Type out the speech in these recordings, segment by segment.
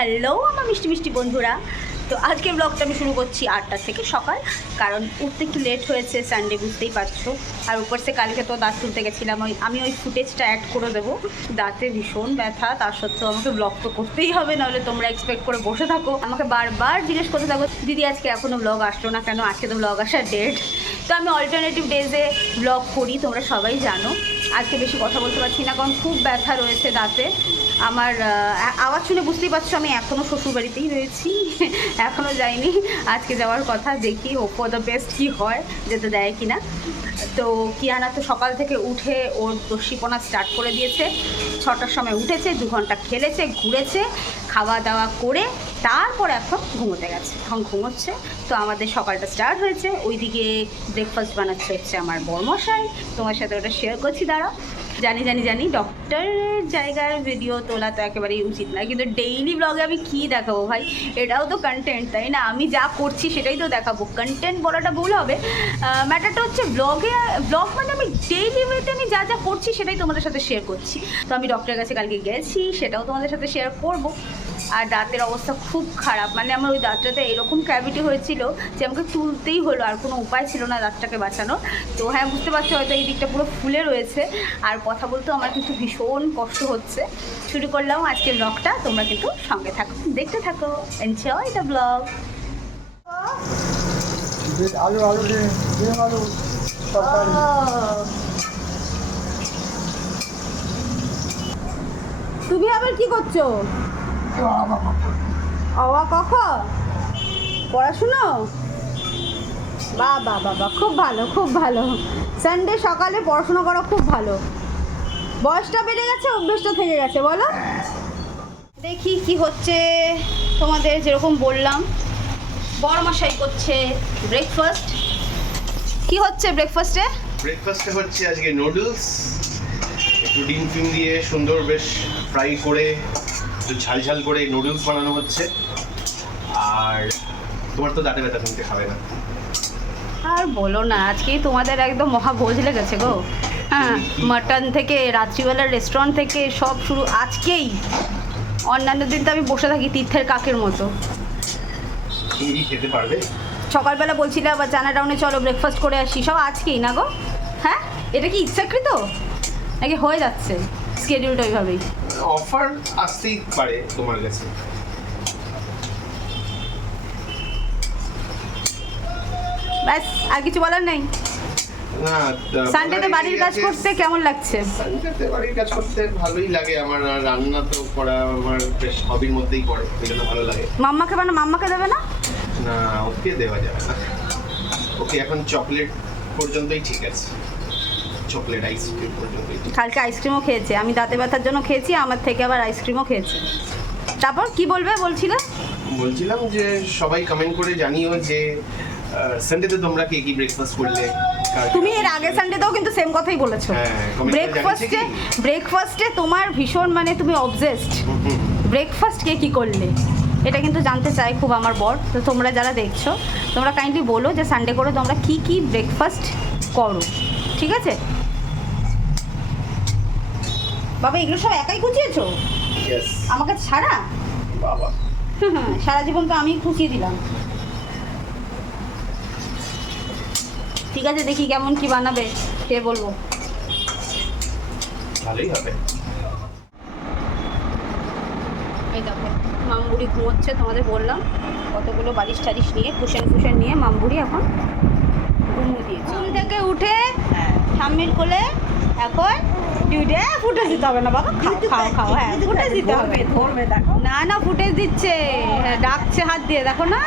Hello, আমার মিষ্টি মিষ্টি বন্ধুরা। তো আজকের ব্লগটা আমি শুরু করছি আটটা থেকে সকাল, কারণ উঠতে একটু লেট হয়েছে সানডে বুঝতেই পারছ। আর উপর সে কালকে তো দাঁত তুলতে গেছিলাম, ওই আমি ওই ফুটেজটা অ্যাড করে দেবো। দাঁতে ভীষণ ব্যথা, তার সত্ত্বেও আমাকে ব্লগ তো করতেই হবে, নাহলে তোমরা এক্সপেক্ট করে বসে থাকো। আমাকে বারবার জিজ্ঞেস করতে থাকো, দিদি, আজকে এখনও ব্লগ আসলো না কেন? আজকে তো ব্লগ আসার ডেট তো আমি অল্টারনেটিভ ডেজে ব্লগ করি, তোমরা সবাই জানো। আজকে বেশি কথা বলতে পারছি না, কারণ খুব ব্যথা রয়েছে দাঁতে। আমার আওয়াজ শুনে বুঝতেই পারছ আমি এখনও শ্বশুরবাড়িতেই রয়েছি এখনও যাইনি। আজকে যাওয়ার কথা, দেখি ওপো দ্য বেস্ট কী হয়, যেতে দেয় কি না তো কিয়ানা তো সকাল থেকে উঠে ওর দস্যিপনা স্টার্ট করে দিয়েছে। ছটার সময় উঠেছে, দু ঘণ্টা খেলেছে, ঘুরেছে। খাওয়া দাওয়া করে তারপর এখন ঘুমোতে গেছে। এখন ঘুমোচ্ছে। তো আমাদের সকালটা স্টার্ট হয়েছে। ওইদিকে ব্রেকফাস্ট বানাচ্ছে হচ্ছে আমার বর্মশাই। তোমার সাথে ওটা শেয়ার করছি দাঁড়া জানি জানি জানি ডক্টরের জায়গার ভিডিও তোলা তো একেবারেই উচিত না কিন্তু ডেইলি ব্লগে আমি কী দেখাবো ভাই? এটাও তো কন্টেন্ট তাই না? আমি যা করছি সেটাই তো দেখাবো। কন্টেন্ট বলাটা ভুল হবে। ম্যাটারটা হচ্ছে ব্লগে ব্লগ মানে আমি ডেইলি ওয়েতে আমি যা যা করছি সেটাই তোমাদের সাথে শেয়ার করছি। তো আমি ডক্টরের কাছে কালকে গেছি, সেটাও তোমাদের সাথে শেয়ার করব। আর দাঁতের অবস্থা খুব খারাপ। মানে আমার ওই দাঁতটাতে এরকম ক্যাভিটি হয়েছিল যে আমাকে তুলতেই হলো আর কোনো উপায় ছিল না দাঁতটাকে বাঁচানো তো হ্যাঁ বুঝতে পারছ হয়তো এই দিকটা পুরো ফুলে রয়েছে। আর কথা বলতেও আমার কিন্তু ভীষণ কষ্ট হচ্ছে। শুরু করলাম আজকের ব্লগটা তোমরা কিন্তু সঙ্গে থাকো দেখতে থাকো। এনজয় দ্য ব্লগ আলু আলু ডিম ডিম আলু তুমি আবার কি করছ? অবা কখ পড়াশুনো? বা বা বাবা খুব ভালো খুব ভালো। সানডে সকালে পড়াশোনা করা খুব ভালো। বয়সটা বেড়ে গেছে, অভ্যেসটা থেকে গেছে, বলো। দেখি কি হচ্ছে। তোমাদের যেরকম বললাম বড়মশাই করছে ব্রেকফাস্ট কি হচ্ছে ব্রেকফাস্টে ব্রেকফাস্টে হচ্ছে আজকে নুডলস একটু ডিম ফিম দিয়ে সুন্দর বেশ ফ্রাই করে একটু ঝাল ঝাল করে নুডলস বানানো হচ্ছে। আর তোমার তো দাঁতে ব্যথা শুনতে খাবে না। আর বলো না আজকেই তোমাদের একদম মহাভোজ লেগেছে গো। হ্যাঁ মাটন থেকে রাত্রিবেলার রেস্টুরেন্ট থেকে সব শুরু আজকেই। অন্যান্য দিন তো আমি বসে থাকি তীর্থের কাকের মতো। তুমি খেতে পারবে। সকালবেলা বলছিলে আবার চানা টাউনে চলো ব্রেকফাস্ট করে আসি। সব আজকেই না গো? হ্যাঁ এটা কি ইচ্ছাকৃত? নাকি হয়ে যাচ্ছে স্কেডিউলটা ওইভাবেই? অফার আসতেই পারে তোমার কাছে। ব্যাস আর কিছু বলার নেই? সানডেতে বাড়ির কাজ করতে কেমন লাগছে? সানডেতে বাড়ির কাজ করতে ভালোই লাগে আমার রান্না তো করা আমার বেশ হবির মধ্যেই পড়ে ওই জন্য ভালো লাগে। মাম্মাকে বানা মাম্মাকে দেবে না? না ওকে দেওয়া যাবে না। ওকে এখন চকলেট পর্যন্তই ঠিক আছে। চকলেট আইসক্রিম কালকে আইসক্রিমও খেয়েছে। আমি দাঁতে ব্যথার জন্য খেয়েছি আমার থেকে আবার আইসক্রিমও খেয়েছে। তারপর কি বলবে বলছিলে? বলছিলাম যে সবাই কমেন্ট করে জানিও যে সানডেতে তোমরা কে কি ব্রেকফাস্ট করলে? তুমি এর আগের সানডেতেও কিন্তু সেম কথাই বলেছ। হ্যাঁ, comment করে ব্রেকফাস্টে ব্রেকফাস্টে তোমার ভীষণ মানে তুমি অবজেস্ট। ব্রেকফাস্ট কে কি করলে? এটা কিন্তু জানতে চাই খুব আমার বর। তো তোমরা যারা দেখছ তোমরা কাইন্ডলি বলো যে সানডে করে তোমরা কি কি ব্রেকফাস্ট করো। ঠিক আছে? বাবা এগুলো সব একাই Yes, আমাকে ছাড়া বাবা। সারা জীবন তো আমি খুঁচিয়ে দিলাম। ঠিক আছে দেখি কেমন কি বানাবে কে বলব? ভালোই হবে। এই দেখো মামবুড়ি ঘুমোচ্ছে তোমাদের বললাম। কতগুলো বালিশ টালিশ নিয়ে কুশন ফুশন নিয়ে মামবুড়ি এখন ঘুমো দিয়েছে। ঘুম থেকে উঠে ঠাম্মির কোলে এখন ডিউটে ফুটে দিতে হবে না বাবা খাও খাও খাও হ্যাঁ ফুটে দিতে হবে। ধরবে দেখো। না না ফুটে দিচ্ছে হ্যাঁ, ডাকছে হাত দিয়ে দেখো না।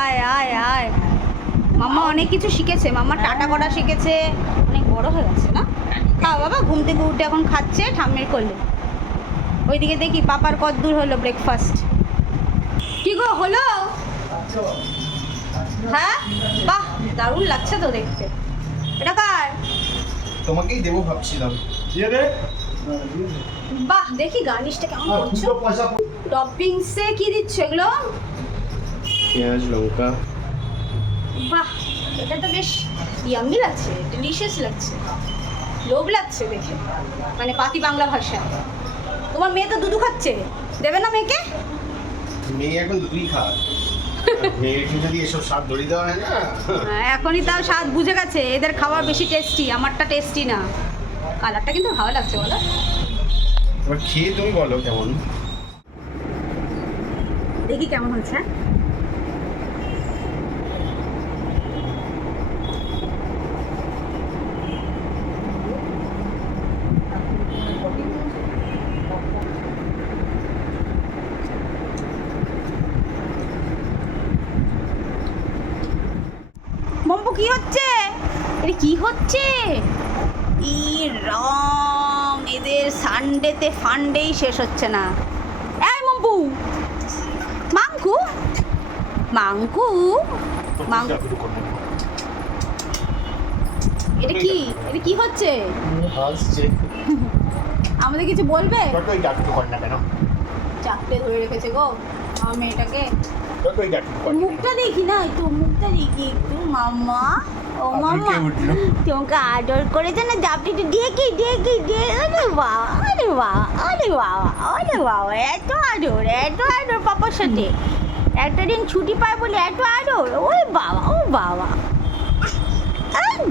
আয় আয় আয়। মাম্মা অনেক কিছু শিখেছে মাম্মা টাটা করা শিখেছে। অনেক বড় হয়ে গেছে না? খাও বাবা ঘুম থেকে উঠে এখন খাচ্ছে ঠাম্মির কোলে। ওইদিকে দেখি পাপার কত দূর হলো ব্রেকফাস্ট কি গো হলো? হ্যাঁ? বাহ দারুণ লাগছে তো দেখতে। এটা কার? তোমাকেই দেবো ভাবছিলাম। দিয়ে দে। বাহ দেখি গার্নিশটা কেমন করছ। টপিংসে কি দিচ্ছ এগুলো? পেঁয়াজ লঙ্কা। বাহ এটা তো বেশ ইয়াম্মি লাগছে ডিলিশিয়াস লাগছে। লোভ লাগছে দেখে। মানে পাতি বাংলা ভাষায়। তোমার মেয়ে তো দুধু খাচ্ছে। দেবে না মেয়েকে? মেয়ে এখন দুই খা মেয়েকে যদি এসব স্বাদ ধরিয়ে দেওয়া হয় না? এখনই তাও স্বাদ বুঝে গেছে। এদের খাওয়া বেশি টেস্টি আমারটা টেস্টি না। কালারটা কিন্তু ভালো লাগছে বলো। এবার খেয়ে তুমি বলো কেমন? দেখি কেমন হচ্ছে মম্পু কি হচ্ছে? এটা কি হচ্ছে? ই এদের সানডেতে ফান্ডেই শেষ হচ্ছে না। এই মম্পু মাংকু মাংকু মাং এটা কি? এটা কি হচ্ছে? আমাদের কিছু বলবে? চাপটে ধরে রেখেছে গো আমার মেয়েটাকে। যতই মুখটা দেখি না একটু মুখটা দেখি একটু। মাম্মা ও উঠল? তোমাকে আদর করেছে না? জাপটিটা ডেকে ডেকে ডে আরে বাবা আরে বাবা আরে বাবা আরে বাবা এত আদর এত আদর পাপার সাথে। একটা দিন ছুটি পায় বলে এত আদর ওই বাবা ও বাবা।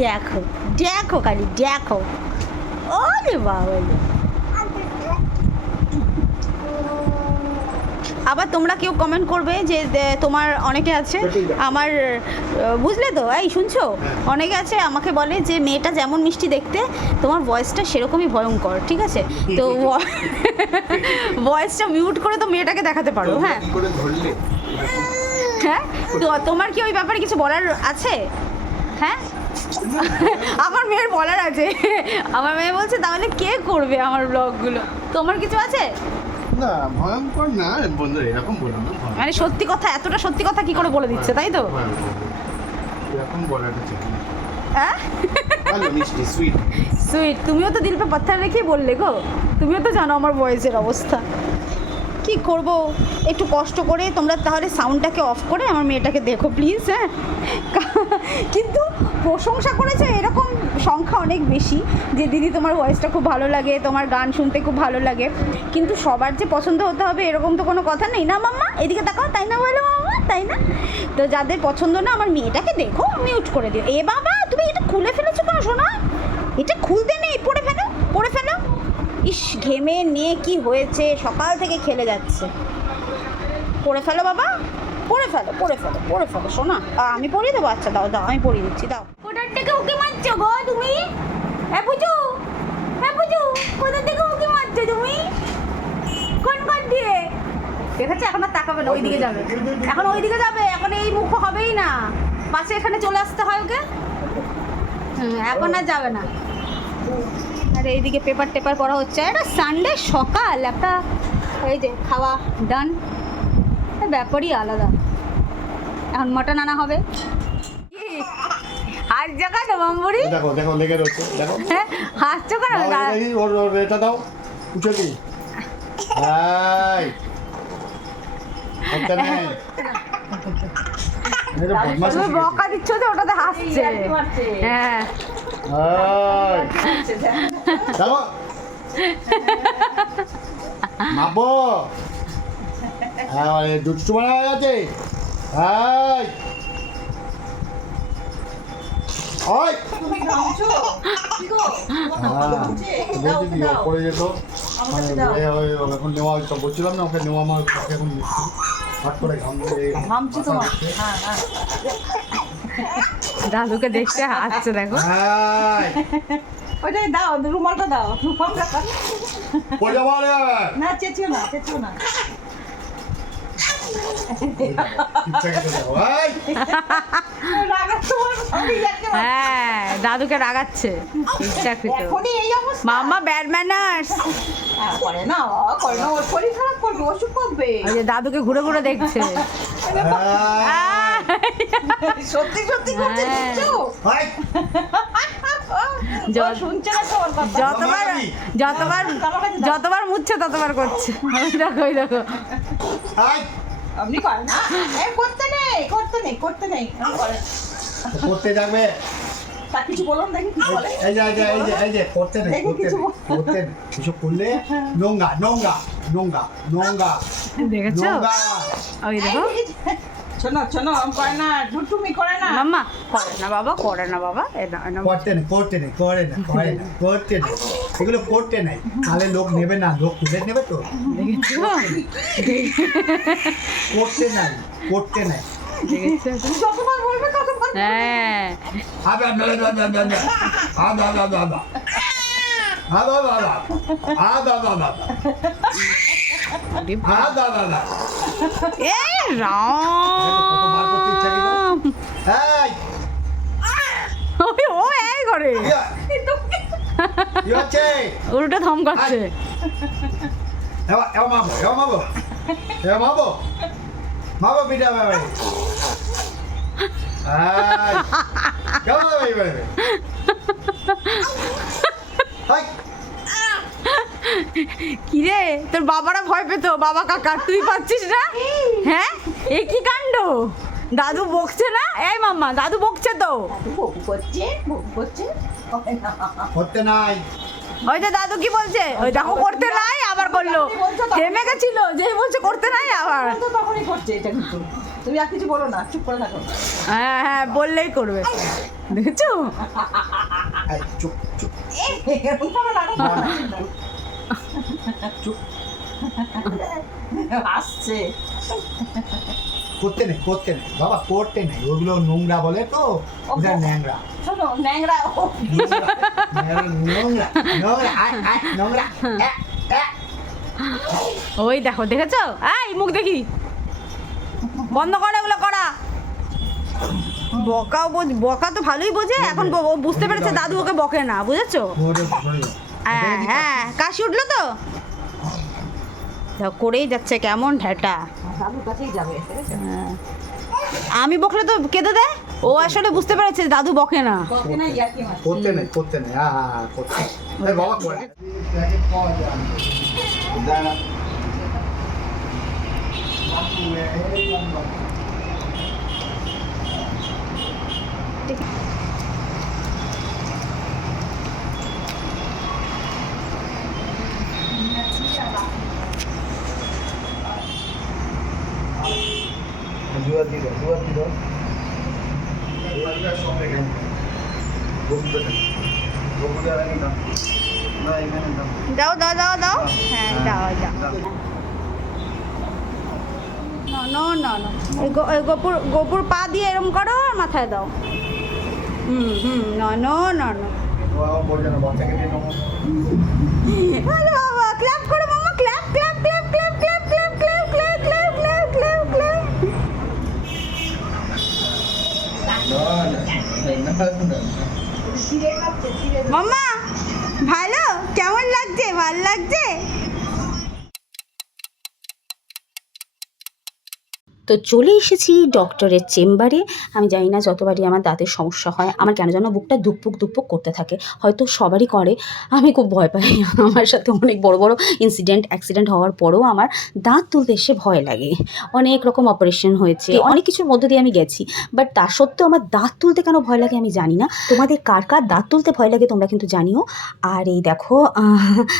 দেখো দেখো খালি দেখো। ওরে বাবা আবার তোমরা কেউ কমেন্ট করবে যে তোমার অনেকে আছে আমার বুঝলে তো? এই শুনছো? অনেকে আছে আমাকে বলে যে মেয়েটা যেমন মিষ্টি দেখতে তোমার ভয়েসটা সেরকমই ভয়ঙ্কর ঠিক আছে? তো ভয়েসটা মিউট করে তো মেয়েটাকে দেখাতে পারো হ্যাঁ। হ্যাঁ? তো তোমার কি ওই ব্যাপারে কিছু বলার আছে? হ্যাঁ? আমার মেয়ের বলার আছে। আমার মেয়ে বলছে তাহলে কে করবে আমার ব্লগগুলো তোমার কিছু আছে? না ভয়ঙ্কর না বন্ধু এরকম বলো না মানে সত্যি কথা এতটা সত্যি কথা কি করে বলে দিচ্ছে তাই তো? এরকম বলাটা ঠিক হ্যাঁ মিষ্টি সুইট সুইট তুমিও তো দিল পে পাত্থার রেখেই বললে গো। তুমিও তো জানো আমার বয়সের অবস্থা। কি করব? একটু কষ্ট করে তোমরা তাহলে সাউন্ডটাকে অফ করে আমার মেয়েটাকে দেখো প্লিজ হ্যাঁ? কিন্তু প্রশংসা করেছে, এরকম সংখ্যা অনেক বেশি যে দিদি তোমার ভয়েসটা খুব ভালো লাগে, তোমার গান শুনতে খুব ভালো লাগে। কিন্তু সবার যে পছন্দ হতে হবে এরকম তো কোনো কথা নেই, না মাম্মা? এদিকে তাকাও, তাই না বলো মাম্মা? তাই না? তো যাদের পছন্দ না, আমার মেয়েটাকে দেখো মিউট করে দিও। এ বাবা, তুমি এটা খুলে ফেলেছো কেন শোনা এটা খুলতে নেই পড়ে ফেলো পড়ে ফেলো ইস, ঘেমে নিয়ে কি হয়েছে? সকাল থেকে খেলে যাচ্ছে। পড়ে ফেলো বাবা। পড়ে ফেলো পড়ে ফেলো পড়ে ফেলো শোনা আমি পড়িয়ে দেবো? আচ্ছা দাও দাও, আমি পড়িয়ে দিচ্ছি, দাও। কোটার থেকে উকি মারছো গো তুমি? হ্যাঁ বুঝু? হ্যাঁ বুঝু? কোথার থেকে উকি মারছো তুমি? কোন কোন দিয়ে? দেখেছে, এখন আর তাকাবে না, ওইদিকে যাবে। এখন ওইদিকে যাবে, এখন এই মুখ হবেই না। পাশে এখানে চলে আসতে হয় ওকে? এখন আর যাবে না। আর এইদিকে পেপার টেপার পড়া হচ্ছে। এটা সানডে সকাল একটা এই যে খাওয়া ডান ব্যাপারই আলাদা। এখন মটন আনা হবে। দেখো দেখো লেগে রয়েছে দেখো। হ্যাঁ হাসছো কেন ওর ওর এটা দাও উঠে দি নেই। বকা দিচ্ছ যে ওটাতে হাসছে। হ্যাঁ। দেখো মাপো হ্যাঁ মানে দুষ্টু বানা হয়ে গেছে হ্যাঁ, পড়ে যেত মানে এখন নেওয়া তো বলছিলাম না ওকে নেওয়া আমার এখন হাট করে ঘাম ঘামছে তোমার হ্যাঁ হ্যাঁ দাদুকে দেখতে হাসছে দেখো। এই, ওইটাই দাও রুমালটা দাও রুমালটা দাও। না চেঁচিও না চেঁচিও না। হ্যাঁ দাদুকে রাগাচ্ছে। ইচ্ছাকৃত। এখনই এই অবস্থা। মাম্মা ব্যাড ম্যানার্স করে না ও করে না ওর শরীর খারাপ করবে ওষুধ করবে ওই যে দাদুকে ঘুরে ঘুরে দেখছে! সত্যি সত্যি করছে হ্যাঁ। শুনছো শুনছে না যতবার যতবার যতবার মুছছে ততবার করছে। ওই দেখো ওই দেখো। এই, আপনি করেন না? করতে নেই করতে নেই করতে নেই। করতে যাবে। তা কিছু বলুন দেখি কি বলে। এই যে এই যে এই যে এই যে করতে নেই করতে কিছু করতে কিছু করলে নোংরা নোংরা নোংরা নোংরা। দেখেছ? ওই দেখো। শোনো শোনো করে না ডুটুমি করে না মাম্মা করে না বাবা করে না বাবা এ না, করতে নেই করতে নেই করে না করে না করতে নেই এগুলো করতে নাই তাহলে লোক নেবে না লোক তুলে নেবে তো করতে নাই করতে নাই যতবার বলবে ততবার হ্যাঁ আবে আবে আবে আবে আবে আবে আবে আবে আবে আবে আবে এ এই করে উল্টো ধমকাচ্ছে। মাবো কিরে তোর বাবারা ভয় পেতো? বাবা কাকা তুই পাচ্ছিস না? হ্যাঁ? এ কি কাণ্ড? দাদু বকছে না? এই মাম্মা দাদু বকছে তো। করতে নাই। ওই যে দাদু কি বলছে? ওই দেখো করতে নাই আবার করল থেমে গেছিল যে বলছে করতে নাই আবার। তখনই করছে এটা কিন্তু তুমি আর কিছু বলো না চুপ করে থাকো। হ্যাঁ হ্যাঁ বললেই করবে। দেখেছ? চুপ চুপ। চুপ। আসছে। করতে নেই করতে নেই। বাবা করতে নেই। ওগুলো নোংরা বলে তো ওটা ন্যাংরা। শোনো ন্যাংরা নোংরা নোংরা নোংরা আয়, আয়, নোংরা এ, এ। ওই দেখো দেখেছ? এই মুখ দেখি। বন্ধ করে ওগুলো করা। বকাও বোঝ- বকা তো ভালোই বোঝে এখন ব- বুঝতে পেরেছে দাদু ওকে বকে না বুঝেছ। হ্যাঁ হ্যাঁ কাশি উঠল তো। করেই যাচ্ছে কেমন ঢেটা? হ্যাঁ। আমি বকলে তো কেঁদে দেয়? ও আসলে বুঝতে পেরেছে দাদু বকে না। করতে নেই করতে নেই হ্যাঁ হ্যাঁ হ্যাঁ, করতে নেই। এই বাবা করে প্যাকেট পাওয়া যায় না। যায় না। দুয়ার দিকে দুয়ার দিকে দুয়ার দিকে সঙ্গে গেল গোবিন্দ গোবিন্দ রানী দাম না এখানে দাম দাও দাও দাও দাও হ্যাঁ দাও দাও না না গোপুর গোপুর পা দিয়ে এরম করো আর মাথায় দাও হুম হুম না না না না ক্ল্যাপ করো মামা clap clap clap clap clap clap clap clap clap clap clap clap মাম্মা ভালো? কেমন লাগছে? ভালো লাগছে? তো চলে এসেছি ডক্টরের চেম্বারে। আমি জানি না যতবারই আমার দাঁতের সমস্যা হয় আমার কেন যেন বুকটা দুপুক দুপুক করতে থাকে। হয়তো সবারই করে। আমি খুব ভয় পাই। আমার সাথে অনেক বড় বড় ইনসিডেন্ট অ্যাক্সিডেন্ট হওয়ার পরেও আমার দাঁত তুলতে এসে ভয় লাগে। অনেক রকম অপারেশন হয়েছে। অনেক কিছুর মধ্য দিয়ে আমি গেছি। বাট তা সত্ত্বেও আমার দাঁত তুলতে কেন ভয় লাগে আমি জানি না। তোমাদের কার কার দাঁত তুলতে ভয় লাগে তোমরা কিন্তু জানিও। আর এই দেখো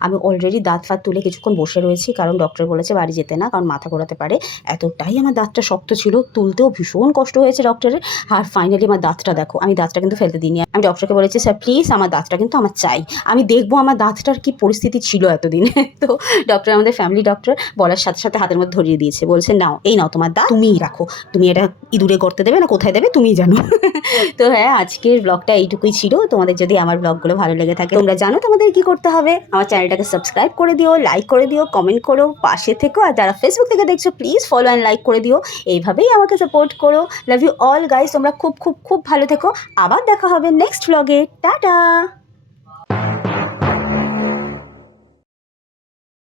আমি অলরেডি দাঁত ফাঁত তুলে কিছুক্ষণ বসে রয়েছি। কারণ ডক্টর বলেছে বাড়ি যেতে না কারণ মাথা ঘোরাতে পারে। এতটাই আমার দাঁতটা শক্ত ছিল, তুলতেও ভীষণ কষ্ট হয়েছে ডক্টরের আর ফাইনালি আমার দাঁতটা দেখো, আমি দাঁতটা কিন্তু ফেলতে দিইনি। আমি ডক্টরকে বলেছি, স্যার প্লিজ আমার দাঁতটা কিন্তু আমার চাই। আমি দেখব আমার দাঁতটার কি পরিস্থিতি ছিল এতদিন। তো ডক্টর আমাদের ফ্যামিলি ডক্টর বলার সাথে সাথে হাতের মধ্যে ধরিয়ে দিয়েছে। বলছে, নাও, এই নাও তোমার দাঁত, তুমিই রাখো। তুমি এটা ইঁদুরে করতে দেবে না কোথায় দেবে তুমি জানো। তো হ্যাঁ আজকের ব্লগটা এইটুকুই ছিল। তোমাদের যদি আমার ব্লগগুলো ভালো লেগে থাকে, তোমরা জানো তোমাদের কি করতে হবে। আমার চ্যানেলটাকে সাবস্ক্রাইব করে দিও লাইক করে দিও কমেন্ট করো, পাশে থেকো। আর যারা ফেসবুক থেকে দেখছ প্লিজ ফলো অ্যান্ড লাইক করে দিও। এইভাবেই আমাকে সাপোর্ট করো। লাভ ইউ অল গাইস তোমরা খুব খুব খুব ভালো থেকো। আবার দেখা হবে নেক্সট ব্লগে টাটা!